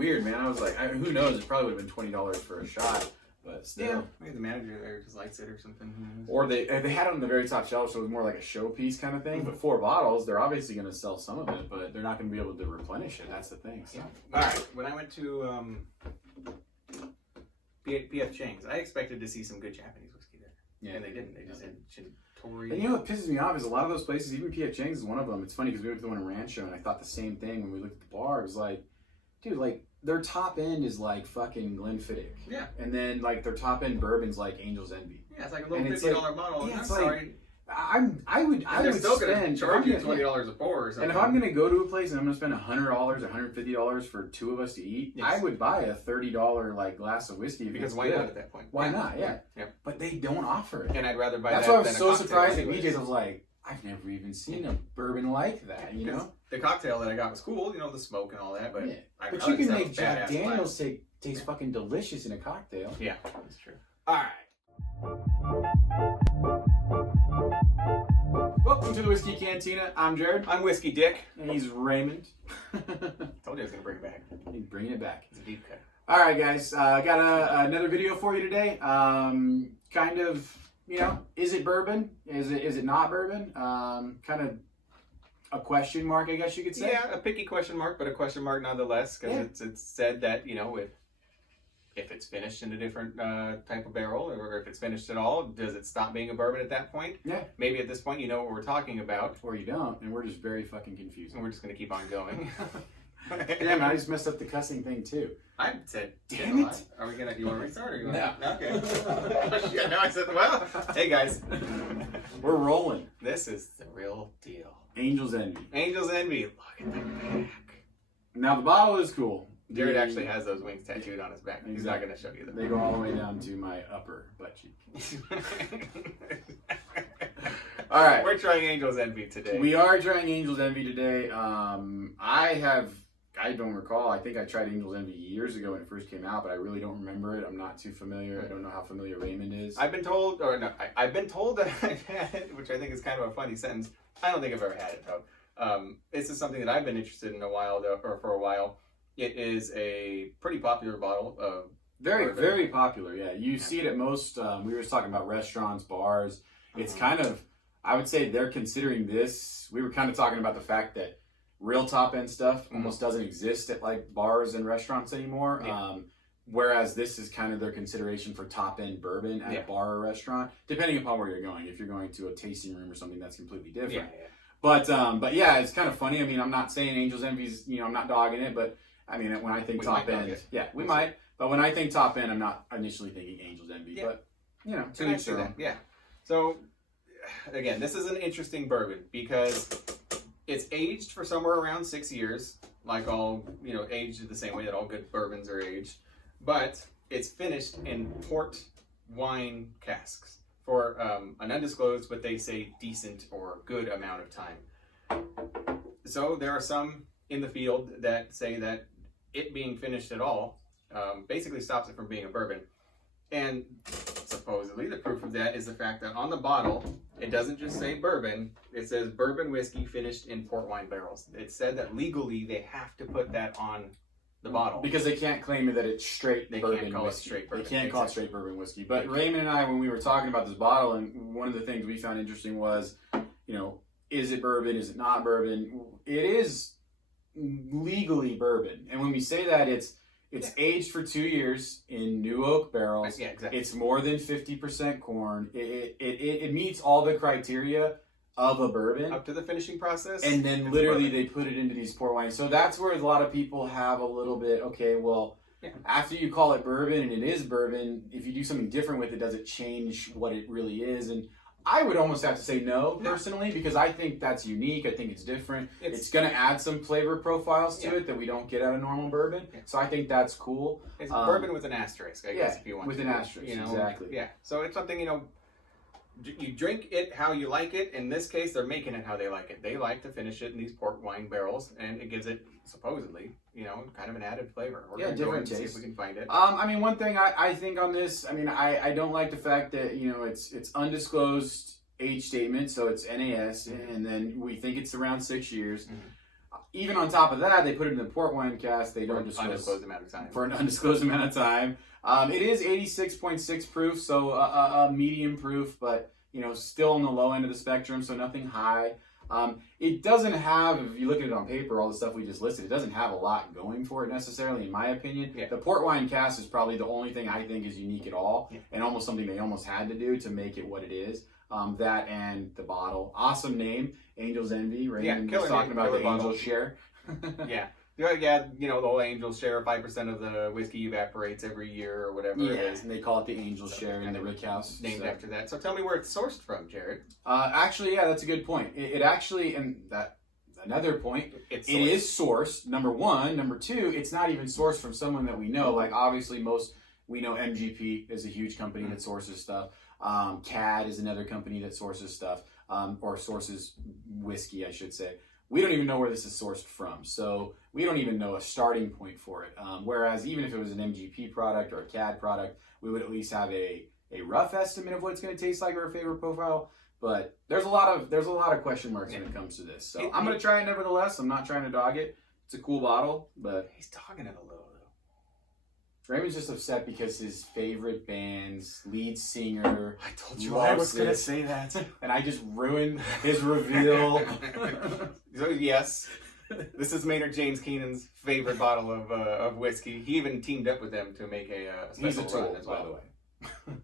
weird, man. I was like, who knows? It probably would have been $20 for a shot, but still. Yeah, maybe the manager there just likes it or something. Or they had it on the very top shelf, so it was more like a showpiece kind of thing. But 4 bottles, they're obviously going to sell some of it, but they're not going to be able to replenish it. That's the thing. So. Yeah. All right. When I went to PF Chang's, I expected to see some good Japanese whiskey there. Yeah, and they didn't. They just had Chintori. And you know what pisses me off is a lot of those places, even PF Chang's is one of them. It's funny because we went to the one in Rancho, and I thought the same thing when we looked at the bar. It was like, dude, like, their top end is like fucking Glenfiddich. Yeah. And then like their top end bourbon's like Angel's Envy. Yeah, it's like a little $50 bottle. Yeah, I'm it's sorry. I would still spend charge you $20 a pour or something. And if I'm gonna go to a place and I'm gonna spend $100, $150 for 2 of us to eat, yes. I would buy a $30 like glass of whiskey. Because why not at that point? Why not? Yeah. But they don't offer it. And I'd rather buy That's that. That's why I was than so surprised at BJ's. I was like, I've never even seen a bourbon like that. You know, the cocktail that I got was cool. You know, the smoke and all that. But but you can make Jack Daniels taste fucking delicious in a cocktail. Yeah, that's true. All right. Welcome to the Whiskey Cantina. I'm Jared. I'm Whiskey Dick. And he's Raymond. Told you I was going to bring it back. He's bringing it back. It's a deep cut. All right, guys. Got another video for you today. Kind of, you know, is it bourbon? Is it not bourbon? Kind of a question mark, I guess you could say. Yeah, a picky question mark, but a question mark nonetheless, because it's said that, you know, if it's finished in a different type of barrel, or if it's finished at all, does it stop being a bourbon at that point? Yeah. Maybe at this point you know what we're talking about. Or you don't, and we're just very fucking confused. And we're just going to keep on going. Yeah, man, I just messed up the cussing thing, too. I said, damn it. Are we going to, you want to restart or you want No. Okay. Yeah, no, I said, well, hey guys. We're rolling. This is the real deal. Angel's Envy. Angel's Envy. Look at the back. Now, the bottle is cool. Jared actually has those wings tattooed on his back. He's not going to show you them. They go all the way down to my upper butt cheek. All right. We're trying Angel's Envy today. We are trying Angel's Envy today. I don't recall. I think I tried Angel's Envy years ago when it first came out, but I really don't remember it. I'm not too familiar. I don't know how familiar Raymond is. I've been told that I've had it, which I think is kind of a funny sentence. I don't think I've ever had it, though. This is something that I've been interested in for a while. It is a pretty popular bottle of very, very popular. Yeah, you see it at most. We were just talking about restaurants, bars. It's kind of, I would say they're considering this. We were kind of talking about the fact that real top end stuff almost doesn't exist at like bars and restaurants anymore. Yeah. Whereas this is kind of their consideration for top end bourbon at a bar or restaurant, depending upon where you're going. If you're going to a tasting room or something, that's completely different. Yeah. But yeah, it's kind of funny. I mean, I'm not saying Angel's Envy's, you know, I'm not dogging it, but I mean, when I think top end, we might. But when I think top end, I'm not initially thinking Angel's Envy. Yeah. But, you know, to each their own. Yeah. So, again, this is an interesting bourbon because it's aged for somewhere around 6 years, like all, you know, aged the same way that all good bourbons are aged. But it's finished in port wine casks for an undisclosed, but they say decent or good amount of time. So there are some in the field that say that it being finished at all basically stops it from being a bourbon. And supposedly the proof of that is the fact that on the bottle, it doesn't just say bourbon, it says bourbon whiskey finished in port wine barrels. It said that legally they have to put that on the bottle. Because they can't claim that it's straight bourbon can't call whiskey. It straight bourbon. They can't call it straight bourbon whiskey. But Raymond and I, when we were talking about this bottle, and one of the things we found interesting was, you know, is it bourbon? Is it not bourbon? It is legally bourbon. And when we say that, it's aged for 2 years in new oak barrels. Yeah, exactly. It's more than 50% corn. It meets all the criteria of a bourbon. Up to the finishing process. And then literally they put it into these port wines. So that's where a lot of people have a little bit, okay, well, after you call it bourbon and it is bourbon, if you do something different with it, does it change what it really is? And I would almost have to say no, personally, because I think that's unique. I think it's different. It's going to add some flavor profiles to it that we don't get out of normal bourbon. Yeah. So I think that's cool. It's bourbon with an asterisk, I guess, if you want with to. With an asterisk, you know, exactly. Yeah. So it's something, you know, you drink it how you like it. In this case, they're making it how they like it. They like to finish it in these port wine barrels, and it gives it, supposedly, you know, kind of an added flavor. We're going to go and see if we can find it. I mean, one thing I think on this, I mean, I don't like the fact that, you know, it's undisclosed age statement, so it's NAS, and then we think it's around 6 years. even on top of that, they put it in the port wine cask. They don't disclose undisclosed amount of time. for an undisclosed amount of time. It is 86.6 proof, so a medium proof, but still on the low end of the spectrum, so nothing high. It doesn't have, if you look at it on paper, all the stuff we just listed, it doesn't have a lot going for it necessarily, in my opinion. Yeah. The port wine cask is probably the only thing I think is unique at all, and almost something they almost had to do to make it what it is. That and the bottle. Awesome name, Angel's Envy. Raymond was talking about the Angel's Share. Yeah. Yeah, the whole Angel's Share, 5% of the whiskey evaporates every year or whatever it is. And they call it the Angel's Share in the Rick House. Named after that. So tell me where it's sourced from, Jared. Actually, yeah, that's a good point. It actually, and that's another point, it is sourced, number one. Number two, it's not even sourced from someone that we know. Like, obviously, we know MGP is a huge company that sources stuff. CAD is another company that sources stuff, or sources whiskey, I should say. We don't even know where this is sourced from, so we don't even know a starting point for it. Whereas even if it was an MGP product or a CAD product, we would at least have a rough estimate of what it's going to taste like or a flavor profile. But there's a lot of question marks when it comes to this. So I'm going to try it nevertheless. I'm not trying to dog it. It's a cool bottle, but he's dogging it a little. Raymond's just upset because his favorite band's lead singer. I told you I was going to say that. And I just ruined his reveal. So, yes, this is Maynard James Keenan's favorite bottle of whiskey. He even teamed up with them to make a special run as well. By the way.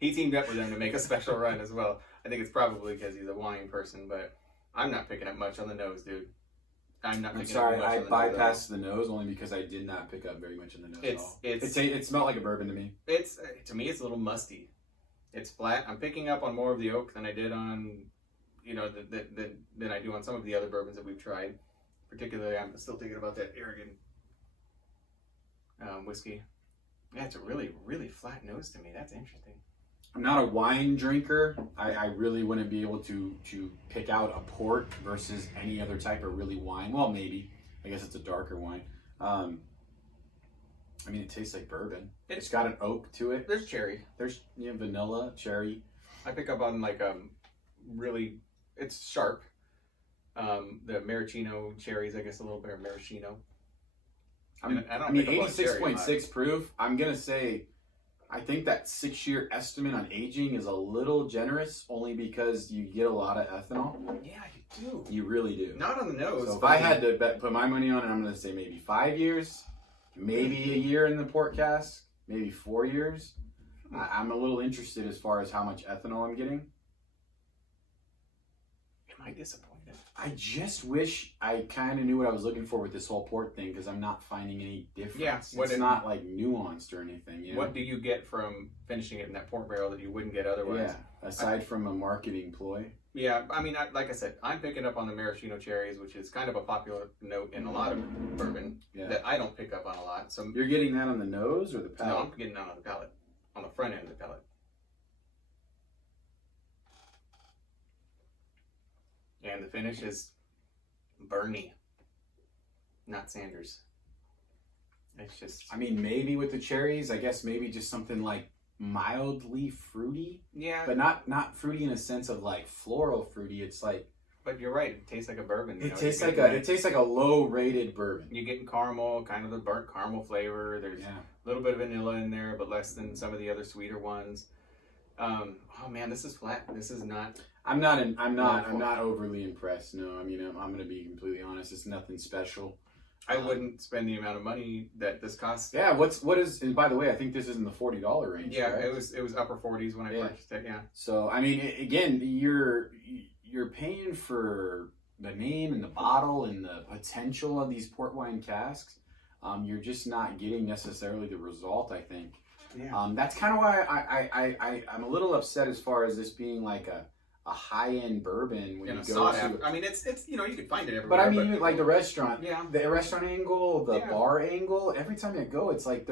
He teamed up with them to make a special run as well. I think it's probably because he's a wine person, but I'm not picking up much on the nose, dude. I'm sorry, I bypassed the nose only because I did not pick up very much in the nose at all. It smelled like a bourbon to me. To me, it's a little musty. It's flat. I'm picking up on more of the oak than I did on, than I do on some of the other bourbons that we've tried. Particularly, I'm still thinking about that Aragon whiskey. Yeah, it's a really, really flat nose to me. That's interesting. I'm not a wine drinker. I really wouldn't be able to pick out a port versus any other type of really wine. Well, maybe. I guess it's a darker wine. I mean, it tastes like bourbon. It's got an oak to it. There's cherry. There's vanilla, cherry. I pick up on really, it's sharp. The maraschino cherries, I guess a little bit of maraschino. I mean 86.6 proof. I'm going to say, I think that 6-year estimate on aging is a little generous, only because you get a lot of ethanol. Yeah, you do. You really do. Not on the nose. So if I had to put my money on it, I'm going to say maybe 5 years, maybe a year in the port cask, maybe 4 years. I'm a little interested as far as how much ethanol I'm getting. Am I disappointed? I just wish I kind of knew what I was looking for with this whole port thing, because I'm not finding any difference. Yeah, it's not like nuanced or anything. What do you get from finishing it in that port barrel that you wouldn't get otherwise? Yeah, aside from a marketing ploy. Yeah, I mean, like I said, I'm picking up on the maraschino cherries, which is kind of a popular note in a lot of bourbon that I don't pick up on a lot. So you're getting that on the nose or the palate? No, I'm getting that on the palate, on the front end of the palate. And the finish is Bernie, not Sanders. It's just... I mean, maybe with the cherries, I guess maybe just something like mildly fruity. Yeah. But not fruity in a sense of like floral fruity. It's like... But you're right. It tastes like a bourbon. It tastes like a low-rated bourbon. You're getting caramel, kind of the burnt caramel flavor. There's a little bit of vanilla in there, but less than some of the other sweeter ones. Oh man, this is flat. This is not... I'm not overly impressed. No, I mean, I'm going to be completely honest. It's nothing special. I wouldn't spend the amount of money that this costs. Yeah, what is? And by the way, I think this is in the $40 range. Yeah, right? it was upper 40s when I purchased it. Yeah. So I mean, again, you're paying for the name and the bottle and the potential of these port wine casks. You're just not getting necessarily the result, I think. Yeah. That's kind of why I'm a little upset as far as this being like a high-end bourbon when you go to... I mean, it's you can find it everywhere. But I mean, like the restaurant, yeah, the restaurant angle, the bar angle. Every time you go, it's like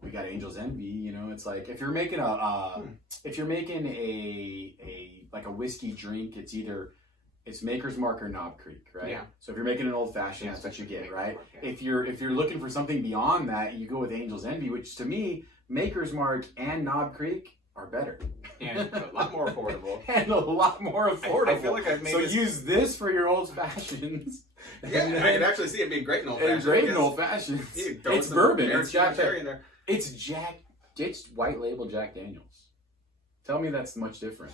we got Angel's Envy. It's like if you're making a whiskey drink, it's Maker's Mark or Knob Creek, right? Yeah. So if you're making an old fashioned, that's what you get, right? If you're looking for something beyond that, you go with Angel's Envy, which to me, Maker's Mark and Knob Creek are better. And a lot more affordable. And a lot more affordable. I feel like I've made so this... use this for your old fashions. Yeah, I can actually see it being great in old fashions. Great in old fashions. It's bourbon. It's Jack. In there. It's white label Jack Daniels. Tell me that's much different.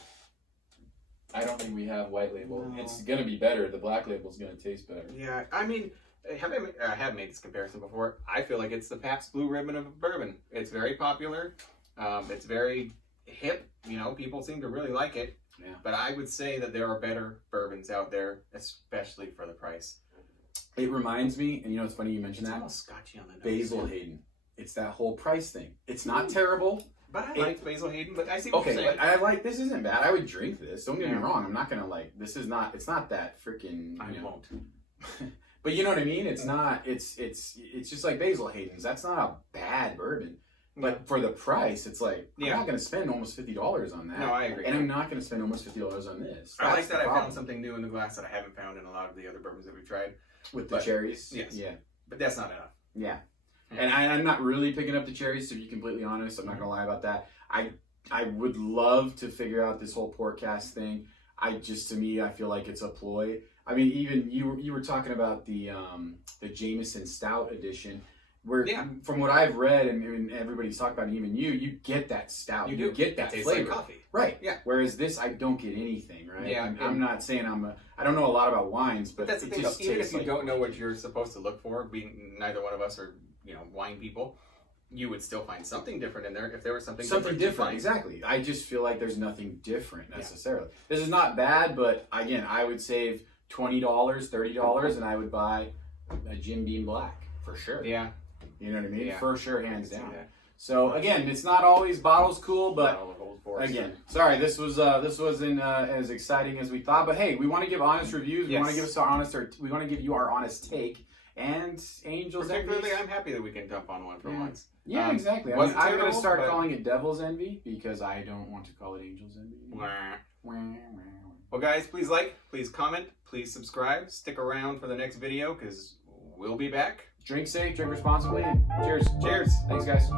I don't think we have white label. No. It's gonna be better. The black label's gonna taste better. Yeah, I mean, I have made this comparison before. I feel like it's the Pabst Blue Ribbon of bourbon. It's very popular. It's very hip. You know, people seem to really like it. Yeah. But I would say that there are better bourbons out there, especially for the price. It reminds me, and you know, it's funny you mentioned that. Almost scotchy on the nose. Basil Hayden. It's that whole price thing. It's not terrible. But I like Basil Hayden, but I see what you're saying. But I like, this isn't bad. I would drink this. Don't get me wrong. I'm not going to like, this is not, it's not that freaking, I won't. But you know what I mean? It's not, it's just like Basil Hayden's. That's not a bad bourbon. But for the price, it's like, I'm not going to spend almost $50 on that. No, I agree. And I'm not going to spend almost $50 on this. I like that I found something new in the glass that I haven't found in a lot of the other bourbons that we've tried. With the cherries? Yes. Yeah. But that's not enough. Yeah. And I'm not really picking up the cherries, to be completely honest. I'm not going to lie about that. I would love to figure out this whole podcast thing. To me, I feel like it's a ploy. I mean, even you were talking about the Jameson Stout edition, where from what I've read and everybody's talked about, and even you get that stout. You get that it tastes flavor. like coffee. Right. Yeah. Whereas this, I don't get anything, right? Yeah. I'm not saying I don't know a lot about wines, but that's the thing. Just even if you like don't know what you're supposed to look for, being neither one of us are, wine people, you would still find something different in there if there was something different. Exactly. I just feel like there's nothing different necessarily. Yeah. This is not bad, but again, I would save $20, $30, and I would buy a Jim Beam Black for sure. Yeah. You know what I mean? Yeah. For sure, hands down. So again, it's not always bottles cool, but again, sorry, this wasn't as exciting as we thought. But hey, we want to give honest reviews. We want to give us we want to give you our honest take. And Angel's Particularly, I'm happy that we can dump on one for once. Yeah, exactly. I'm going to start calling it Devil's Envy because I don't want to call it Angel's Envy. Well, guys, please like, please comment, please subscribe. Stick around for the next video because we'll be back. Drink safe, drink responsibly, and cheers. Cheers. Thanks, guys.